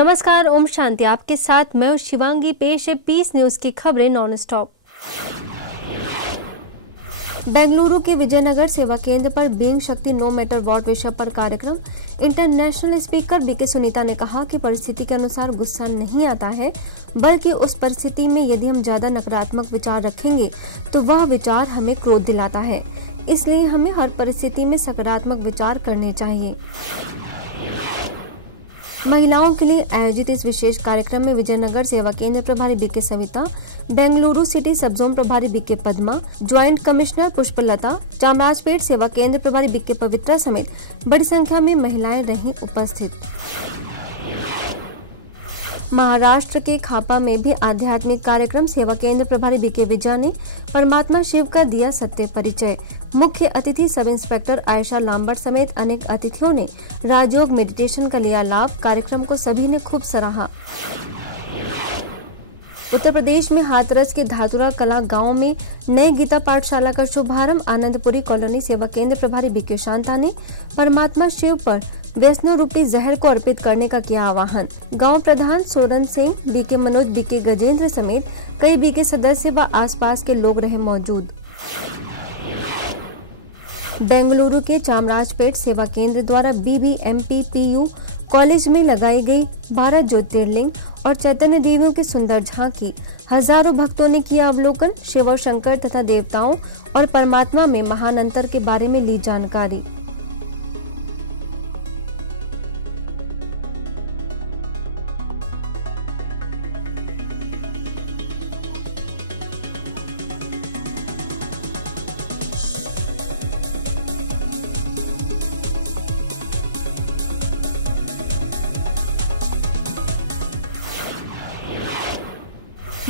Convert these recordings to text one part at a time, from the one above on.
नमस्कार, ओम शांति। आपके साथ मैं शिवांगी। पेश है पीस न्यूज की खबरें नॉन स्टॉप। बेंगलुरु के विजयनगर सेवा केंद्र पर बीइंग शक्ति नो मैटर व्हाट विषय पर कार्यक्रम। इंटरनेशनल स्पीकर बीके सुनीता ने कहा कि परिस्थिति के अनुसार गुस्सा नहीं आता है, बल्कि उस परिस्थिति में यदि हम ज्यादा नकारात्मक विचार रखेंगे तो वह विचार हमें क्रोध दिलाता है। इसलिए हमें हर परिस्थिति में सकारात्मक विचार करने चाहिए। महिलाओं के लिए आयोजित इस विशेष कार्यक्रम में विजयनगर सेवा केंद्र प्रभारी BK Savita, Bengaluru city sub zone प्रभारी BK Padma, joint commissioner Pushpalata, Chamarajpet सेवा केंद्र प्रभारी बीके पवित्रा समेत बड़ी संख्या में महिलाएं रहीं उपस्थित। महाराष्ट्र के खापा में भी आध्यात्मिक कार्यक्रम। सेवा केंद्र प्रभारी बीके विजय ने परमात्मा शिव का दिया सत्य परिचय। मुख्य अतिथि सब इंस्पेक्टर आयशा लांबट समेत अनेक अतिथियों ने राजयोग मेडिटेशन का लिया लाभ। कार्यक्रम को सभी ने खूब सराहा। उत्तर प्रदेश में हाथरस के धातुरा कला गांव में नए गीता पाठशाला का शुभारंभ। आनंदपुरी कॉलोनी सेवा केंद्र प्रभारी बीके शांता ने परमात्मा शिव पर वैष्णो रूपी जहर को अर्पित करने का किया आह्वान। गांव प्रधान सोरन सिंह, बीके मनोज, बीके गजेंद्र समेत कई बीके सदस्य व आसपास के लोग रहे मौजूद। बेंगलुरु के चामराजपेट सेवा केंद्र द्वारा BBMPPU कॉलेज में लगाई गई 12 ज्योतिर्लिंग और चैतन्य देवियों की सुंदर झांकी। हजारों भक्तों ने किया अवलोकन। शिव और शंकर तथा देवताओं और परमात्मा में महान अंतर के बारे में ली जानकारी।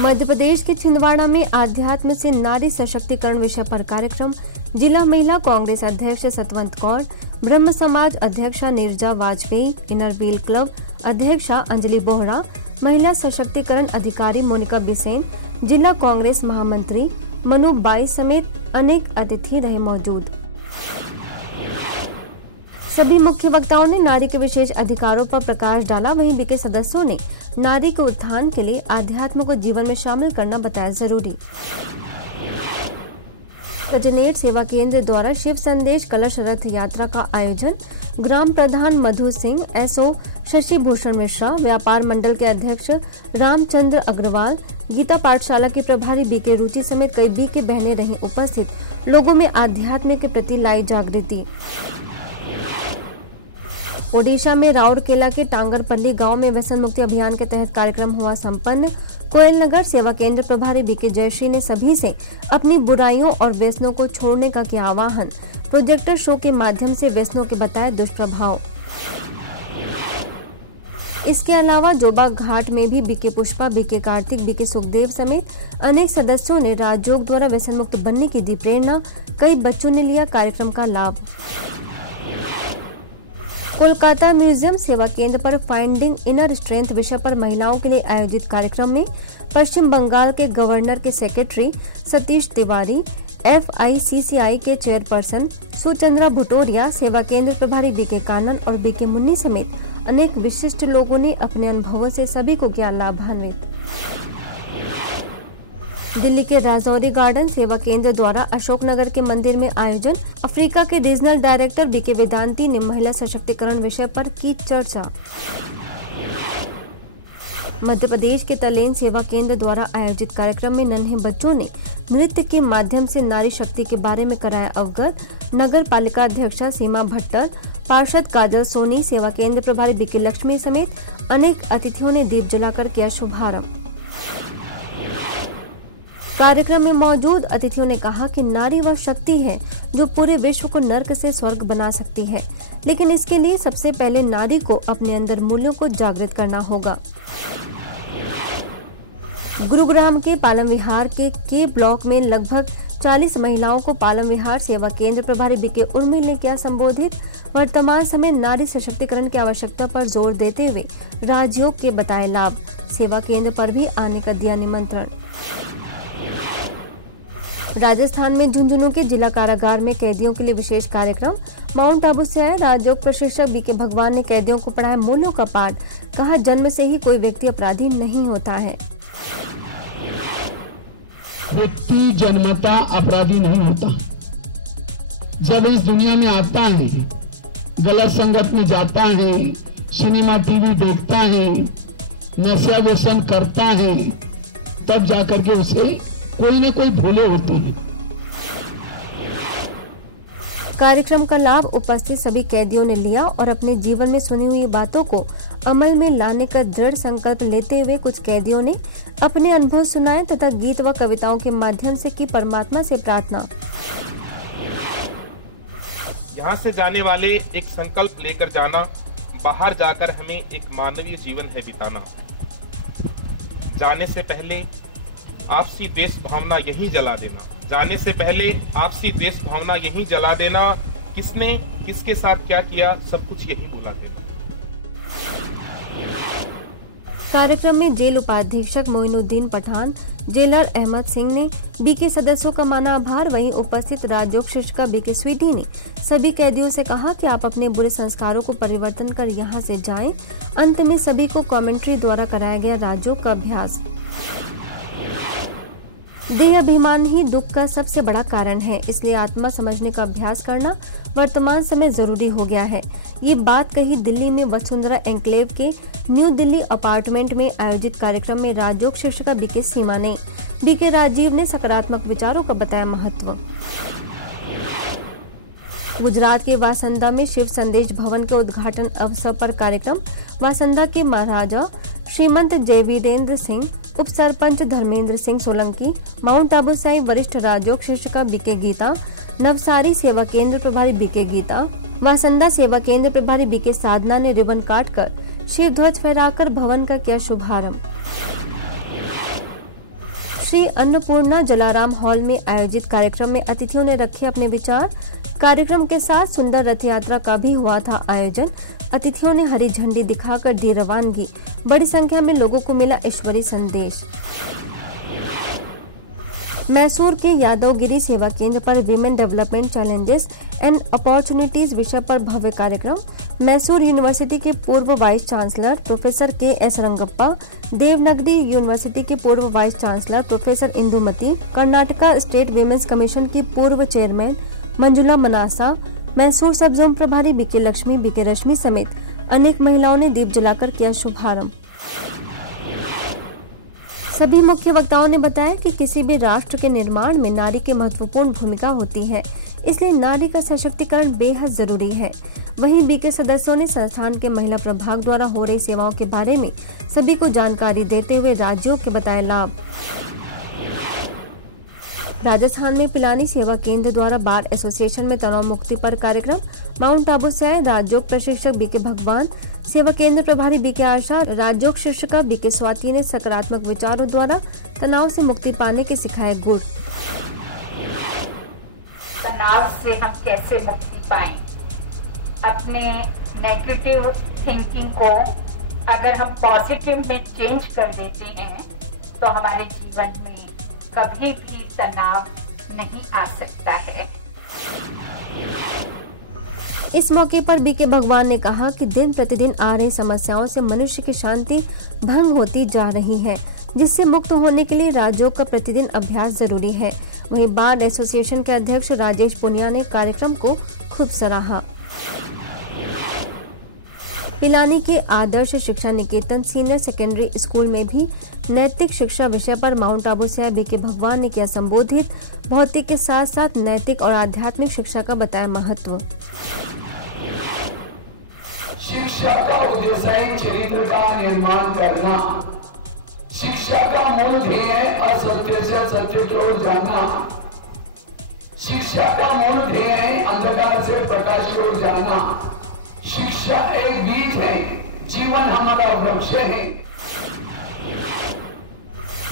मध्य प्रदेश के छिंदवाड़ा में आध्यात्म से नारी सशक्तिकरण विषय पर कार्यक्रम। जिला महिला कांग्रेस अध्यक्ष सतवंत कौर, ब्रह्म समाज अध्यक्षा Neerja Vajpayee, inner wheel club अध्यक्षा अंजलि बोहरा, महिला सशक्तिकरण अधिकारी मोनिका बिसेन, जिला कांग्रेस महामंत्री मनु बाई समेत अनेक अतिथि रहे मौजूद। सभी मुख्य वक्ताओं ने नारी के विशेष अधिकारों पर प्रकाश डाला। वहीं बीके सदस्यों ने नारी के उत्थान के लिए आध्यात्म को जीवन में शामिल करना बताया जरूरी। गजनेट सेवा केंद्र द्वारा शिव संदेश कलश रथ यात्रा का आयोजन। ग्राम प्रधान मधु सिंह, SO शशि भूषण मिश्रा, व्यापार मंडल के अध्यक्ष रामचंद्र अग्रवाल, गीता पाठशाला की प्रभारी बीके रुचि समेत कई बीके बहनें रहीं उपस्थित। लोगों में आध्यात्म के प्रति लाई जागृति। ओडिशा में राउरकेला के टांगरपल्ली गांव में व्यसन मुक्ति अभियान के तहत कार्यक्रम हुआ संपन्न। कोयल नगर सेवा केंद्र प्रभारी बीके जयश्री ने सभी से अपनी बुराइयों और व्यसनों को छोड़ने का किया आह्वान। प्रोजेक्टर शो के माध्यम से व्यसनों के बताए दुष्प्रभाव। इसके अलावा जोबा घाट में भी BK Pushpa, BK Kartik, BK Sukhdev समेत अनेक सदस्यों ने राजयोग द्वारा व्यसन मुक्त बनने की दी प्रेरणा। कई बच्चों ने लिया कार्यक्रम का लाभ। कोलकाता म्यूजियम सेवा केंद्र पर फाइंडिंग इनर स्ट्रेंथ विषय पर महिलाओं के लिए आयोजित कार्यक्रम में पश्चिम बंगाल के गवर्नर के सेक्रेटरी सतीश तिवारी, FICCI के चेयरपर्सन सुचंद्रा भुटोरिया, सेवा केंद्र प्रभारी बीके कानन और बीके मुन्नी समेत अनेक विशिष्ट लोगों ने अपने अनुभवों से सभी को किया लाभान्वित। दिल्ली के राजौरी गार्डन सेवा केंद्र द्वारा अशोकनगर के मंदिर में आयोजन। अफ्रीका के रीजनल डायरेक्टर बीके वेदांती ने महिला सशक्तिकरण विषय पर की चर्चा। मध्य प्रदेश के तलेन सेवा केंद्र द्वारा आयोजित कार्यक्रम में नन्हे बच्चों ने नृत्य के माध्यम से नारी शक्ति के बारे में कराया अवगत। नगर पालिका अध्यक्षा सीमा भट्टर, पार्षद काजल सोनी, सेवा केंद्र प्रभारी बीके लक्ष्मी समेत अनेक अतिथियों ने दीप जलाकर किया शुभारंभ। कार्यक्रम में मौजूद अतिथियों ने कहा कि नारी वह शक्ति है जो पूरे विश्व को नर्क से स्वर्ग बना सकती है, लेकिन इसके लिए सबसे पहले नारी को अपने अंदर मूल्यों को जागृत करना होगा। गुरुग्राम के पालम विहार के ब्लॉक में लगभग 40 महिलाओं को पालम विहार सेवा केंद्र प्रभारी बीके उर्मिल ने किया संबोधित। वर्तमान समय नारी सशक्तिकरण की आवश्यकता पर जोर देते हुए राजयोग के बताए लाभ। सेवा केंद्र पर भी आने का दिया निमंत्रण। राजस्थान में झुंझुनू के जिला कारागार में कैदियों के लिए विशेष कार्यक्रम। माउंट आबू से आए राजयोग प्रशिक्षक बीके भगवान ने कैदियों को पढ़ाया मूल्यों का पाठ। कहा, जन्म से ही कोई व्यक्ति अपराधी नहीं होता है। व्यक्ति जन्मता अपराधी नहीं होता। जब इस दुनिया में आता है, गलत संगत में जाता है, सिनेमा टीवी देखता है, नशा व्यसन करता है, तब जाकर के उसे कोई न कोई भूले होते हैं। कार्यक्रम का लाभ उपस्थित सभी कैदियों ने लिया और अपने जीवन में सुनी हुई बातों को अमल में लाने का दृढ़ संकल्प लेते हुए कुछ कैदियों ने अपने अनुभव सुनाए तथा गीत व कविताओं के माध्यम से की परमात्मा से प्रार्थना। यहाँ से जाने वाले एक संकल्प लेकर जाना, बाहर जाकर हमें एक मानवीय जीवन है बिताना। जाने से पहले आपसी द्वेष भावना यही जला देना। जाने से पहले आपसी द्वेष भावना यही जला देना। किसने किसके साथ क्या किया, सब कुछ यही बुला देना। कार्यक्रम में जेल उपाधीक्षक मोइनुद्दीन पठान, जेलर अहमद सिंह ने बीके सदस्यों का माना आभार। वहीं उपस्थित राजयोग शिक्षिका बीके स्वीटी ने सभी कैदियों से कहा कि आप अपने बुरे संस्कारों को परिवर्तन कर यहां से जाएं। अंत में सभी को कमेंट्री द्वारा कराया गया राजयोग का अभ्यास। देह अभिमान ही दुख का सबसे बड़ा कारण है, इसलिए आत्मा समझने का अभ्यास करना वर्तमान समय जरूरी हो गया है। ये बात कही दिल्ली में वसुंधरा एन्क्लेव के न्यू दिल्ली अपार्टमेंट में आयोजित कार्यक्रम में राजयोग शिक्षिका बीके सीमा ने। बीके राजीव ने सकारात्मक विचारों का बताया महत्व। गुजरात के वासंदा में शिव संदेश भवन के उद्घाटन अवसर पर कार्यक्रम। वासंदा के महाराजा श्रीमंत जयवीरेंद्र सिंह, उप सरपंच धर्मेंद्र सिंह सोलंकी, माउंट आबू से आई वरिष्ठ राजयोग शिक्षिका बीके गीता, नवसारी सेवा केंद्र प्रभारी बीके गीता, वासंदा सेवा केंद्र प्रभारी बीके साधना ने रिबन काटकर शिव ध्वज फहराकर भवन का किया शुभारंभ। श्री अन्नपूर्णा जलाराम हॉल में आयोजित कार्यक्रम में अतिथियों ने रखे अपने विचार। कार्यक्रम के साथ सुंदर रथ यात्रा का भी हुआ था आयोजन। अतिथियों ने हरी झंडी दिखाकर दी रवानगी। बड़ी संख्या में लोगों को मिला ईश्वरीय संदेश। मैसूर के यादवगिरी सेवा केंद्र पर women development challenges and opportunities विषय पर भव्य कार्यक्रम। मैसूर यूनिवर्सिटी के पूर्व vice chancellor professor KS. Rangappa, Devanagari university के पूर्व vice chancellor professor Indumati, Karnataka state women's commission की पूर्व चेयरमैन मंजुला मनासा, मैसूर सब जोन प्रभारी बीके लक्ष्मी, बीके रश्मि समेत अनेक महिलाओं ने दीप जलाकर किया शुभारंभ। सभी मुख्य वक्ताओं ने बताया कि किसी भी राष्ट्र के निर्माण में नारी की महत्वपूर्ण भूमिका होती है, इसलिए नारी का सशक्तिकरण बेहद जरूरी है। वहीं बीके सदस्यों ने संस्थान के महिला प्रभाग द्वारा हो रही सेवाओं के बारे में सभी को जानकारी देते हुए राजयोग के बताए लाभ। राजस्थान में पिलानी सेवा केंद्र द्वारा बार एसोसिएशन में तनाव मुक्ति पर कार्यक्रम। माउंट आबू से आए राजयोग प्रशिक्षक बीके भगवान, सेवा केंद्र प्रभारी बीके आशा, राजयोग शिक्षिका बीके स्वाति ने सकारात्मक विचारों द्वारा तनाव से मुक्ति पाने के सिखाए गुण। तनाव से हम कैसे मुक्ति पाएं? अपने नेगेटिव थिंकिंग को अगर हम पॉजिटिव में चेंज कर देते हैं तो हमारे जीवन में कभी भी तनाव नहीं आ सकता है। इस मौके पर बीके भगवान ने कहा कि दिन प्रतिदिन आ रही समस्याओं से मनुष्य की शांति भंग होती जा रही है, जिससे मुक्त होने के लिए राजयोग का प्रतिदिन अभ्यास जरूरी है। वहीं बार एसोसिएशन के अध्यक्ष राजेश पुनिया ने कार्यक्रम को खूब सराहा। पिलानी के आदर्श शिक्षा निकेतन सीनियर सेकेंडरी स्कूल में भी नैतिक शिक्षा विषय पर माउंट आबू से आए बीके भगवान ने किया संबोधित। भौतिक के साथ साथ नैतिक और आध्यात्मिक शिक्षा का बताया महत्व। शिक्षा का उद्देश्य है चरित्र का निर्माण करना। शिक्षा का मूल ध्येय है असत्य से सत्य की ओर जाना। शिक्षा का मूल ध्येय है अंधकार से प्रकाश की ओर जाना। शिक्षा एक बीज है, जीवन हमारा वृक्ष है।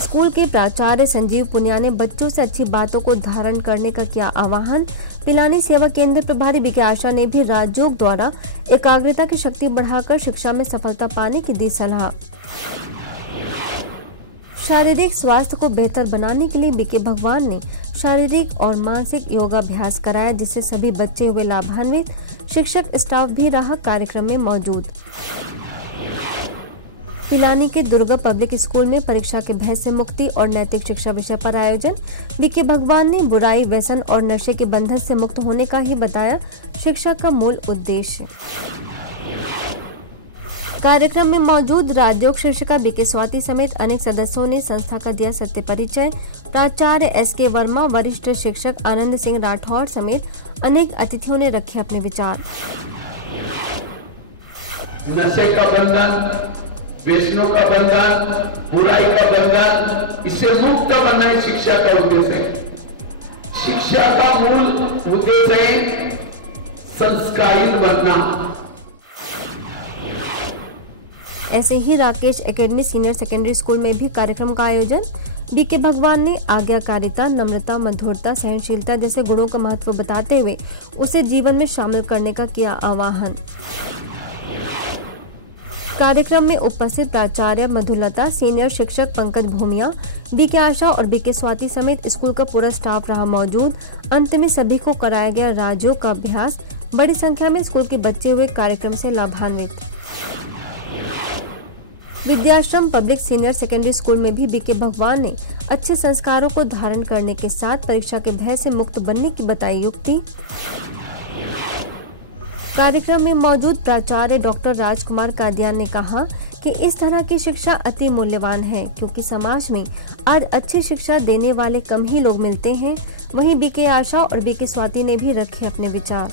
स्कूल के प्राचार्य संजीव पुनिया ने बच्चों से अच्छी बातों को धारण करने का किया आह्वान। पिलानी सेवा केंद्र प्रभारी बीके आशा ने भी राजयोग द्वारा एकाग्रता की शक्ति बढ़ाकर शिक्षा में सफलता पाने की दी सलाह। शारीरिक स्वास्थ्य को बेहतर बनाने के लिए बीके भगवान ने शारीरिक और मानसिक योगाभ्यास कराया, जिससे सभी बच्चे हुए लाभान्वित। शिक्षक स्टाफ भी रहा कार्यक्रम में मौजूद। पिलानी के दुर्गा पब्लिक स्कूल में परीक्षा के भय से मुक्ति और नैतिक शिक्षा विषय पर आयोजन। बीके भगवान ने बुराई, व्यसन और नशे के बंधन से मुक्त होने का ही बताया शिक्षा का मूल उद्देश्य। कार्यक्रम में मौजूद राजयोग शिक्षिका बीके स्वाति समेत अनेक सदस्यों ने संस्था का दिया सत्य परिचय। प्राचार्य एसके वर्मा, वरिष्ठ शिक्षक आनंद सिंह राठौर समेत अनेक अतिथियों ने रखे अपने विचार। नशे का बंधन, व्यसनों का बंधन, बुराई का बंधन, इससे मुक्त बनना ही शिक्षा का उद्देश्य है। शिक्षा का मूल उद्देश्य है संस्कारित बनना। ऐसे ही Rakesh academy senior secondary school में भी कार्यक्रम का आयोजन। बीके भगवान ने आज्ञाकारिता, नम्रता, मधुरता, सहनशीलता जैसे गुणों का महत्व बताते हुए उसे जीवन में शामिल करने का किया आह्वान। कार्यक्रम में उपस्थित प्राचार्य मधुलता, सीनियर शिक्षक पंकज भूमिया, बीके आशा और बीके स्वाति समेत स्कूल का पूरा स्टाफ रहा मौजूद। अंत में सभी को कराया गया राजयोग का अभ्यास। बड़ी संख्या में स्कूल के बच्चे हुए कार्यक्रम से लाभान्वित। Vidyashram public senior secondary school में भी बीके भगवान ने अच्छे संस्कारों को धारण करने के साथ परीक्षा के भय से मुक्त बनने की बताई युक्ति। कार्यक्रम में मौजूद प्राचार्य डॉक्टर राजकुमार कादियान ने कहा कि इस तरह की शिक्षा अति मूल्यवान है, क्योंकि समाज में आज अच्छी शिक्षा देने वाले कम ही लोग मिलते हैं। वहीं बीके आशा और बीके स्वाति ने भी रखे अपने विचार।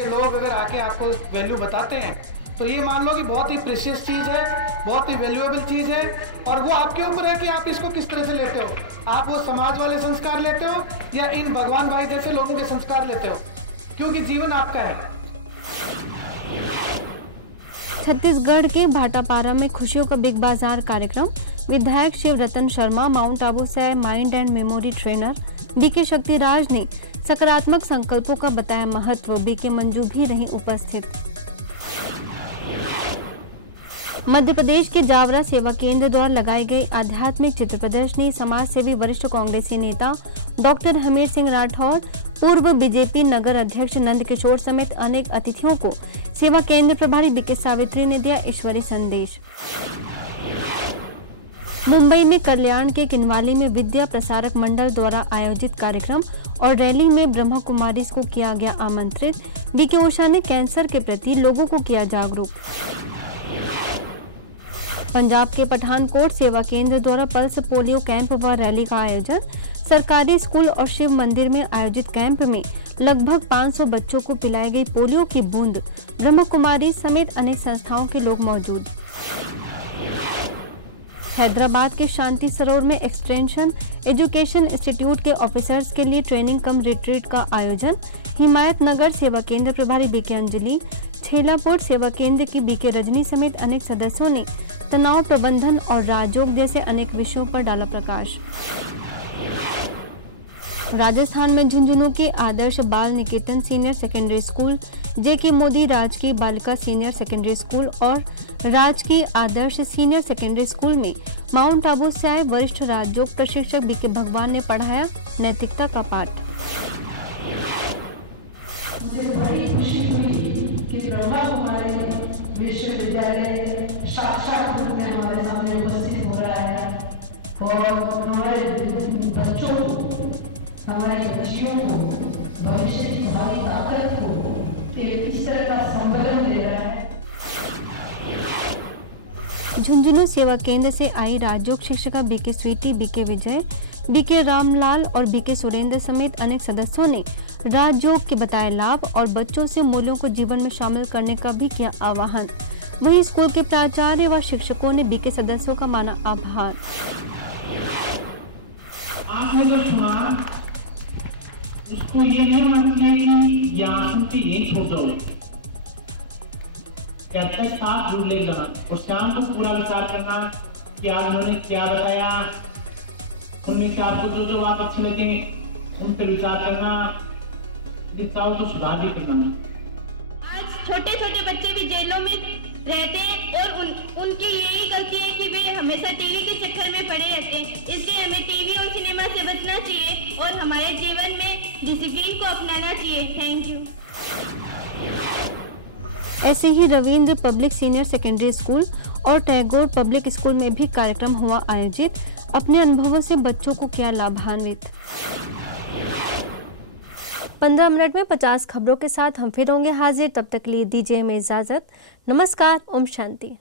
लोग अगर आके आपको वैल्यू बताते हैं तो ये मान लो कि बहुत ही प्रेशियस चीज है, बहुत ही वैल्यूएबल चीज है, और वो आपके ऊपर है कि आप इसको किस तरह से लेते हो। आप वो समाज वाले संस्कार लेते हो या इन भगवान भाई जैसे लोगों के संस्कार लेते हो, क्योंकि जीवन आपका है। छत्तीसगढ़ के भाटापारा में खुशियों का बिग बाजार कार्यक्रम। विधायक शिव रतन शर्मा, माउंट आबू से mind and memory trainer BK Shaktiraj ने सकारात्मक संकल्पों का बताया महत्व। बीके मंजू भी रही उपस्थित। मध्य प्रदेश के जावरा सेवा केंद्र द्वारा लगाई गई आध्यात्मिक चित्र प्रदर्शनी समाज सेवी वरिष्ठ कांग्रेसी नेता डॉक्टर हमीर सिंह राठौर, पूर्व बीजेपी नगर अध्यक्ष नंद किशोर समेत अनेक अतिथियों को सेवा केंद्र प्रभारी बीके सावित्री ने दिया ईश्वरी संदेश। मुंबई में कल्याण के किनवाली में विद्या प्रसारक मंडल द्वारा आयोजित कार्यक्रम और रैली में ब्रह्मा कुमारीज को किया गया आमंत्रित। बीके उषा ने कैंसर के प्रति लोगों को किया जागरूक। पंजाब के पठानकोट सेवा केंद्र द्वारा पल्स पोलियो कैंप व रैली का आयोजन। सरकारी स्कूल और शिव मंदिर में आयोजित कैंप में लगभग 500 बच्चों को पिलाई गई पोलियो की बूंद। ब्रह्मा कुमारी समेत अनेक संस्थाओं के लोग मौजूद। हैदराबाद के शांति सरोवर में एक्सटेंशन एजुकेशन इंस्टीट्यूट के ऑफिसर्स के लिए ट्रेनिंग कम रिट्रीट का आयोजन। हिमायत नगर सेवा केंद्र प्रभारी बीके अंजलि, छेलापुर सेवा केंद्र की बीके रजनी समेत अनेक सदस्यों ने तनाव प्रबंधन और राजयोग जैसे अनेक विषयों पर डाला प्रकाश। राजस्थान में झुंझुनू के आदर्श बाल निकेतन सीनियर सेकेंडरी स्कूल, जेके मोदी राजकीय बालिका सीनियर सेकेंडरी स्कूल और राजकीय आदर्श सीनियर सेकेंडरी स्कूल में माउंट आबू से आए वरिष्ठ राजयोग प्रशिक्षक बीके भगवान ने पढ़ाया नैतिकता का पाठ। मुझे बड़ी खुशी हुई कि ब्रह्मा कुमारी विश्वविद्यालय साक्षात रूप में हमारे सामने उपस्थित हो रहा है और हमारे बच्चों को, हमारी बच्चियों को, भविष्य की भावी ताकत को इस तरह का संबलन दे रहा है। झुंझुनू सेवा केंद्र से आई राजयोग शिक्षिका बीके स्वीटी, बीके विजय, बीके रामलाल और बीके सुरेंद्र समेत अनेक सदस्यों ने राजयोग के बताए लाभ और बच्चों से मूल्यों को जीवन में शामिल करने का भी किया आह्वान। वहीं स्कूल के प्राचार्य व शिक्षकों ने बीके सदस्यों का माना आभार। आपने जो सुना उसको ये नहीं मानिए कि यहाँ सुन के यही छोड़ दो, कहते साथ जुड़ ले जाना और शाम को पूरा विचार करना कि आज उन्होंने क्या बताया, उनमें से आपको जो जो बात अच्छी लगे उन पर विचार करना, चाहो तो सुधार भी करना। आज छोटे छोटे बच्चे भी जेलों में रहते हैं और उनकी यही गलती है कि वे हमेशा टीवी के चक्कर में पड़े रहते हैं। इसलिए हमें टीवी और सिनेमा से बचना चाहिए और हमारे जीवन में डिसिप्लिन को अपनाना चाहिए। Thank you. ऐसे ही Ravindra public senior secondary school और टैगोर पब्लिक स्कूल में भी कार्यक्रम हुआ आयोजित। अपने अनुभवों से बच्चों को किया लाभान्वित। 15 मिनट में 50 खबरों के साथ हम फिर होंगे हाजिर। तब तक के लिए दीजिए हमें इजाजत। नमस्कार। ओम शांति।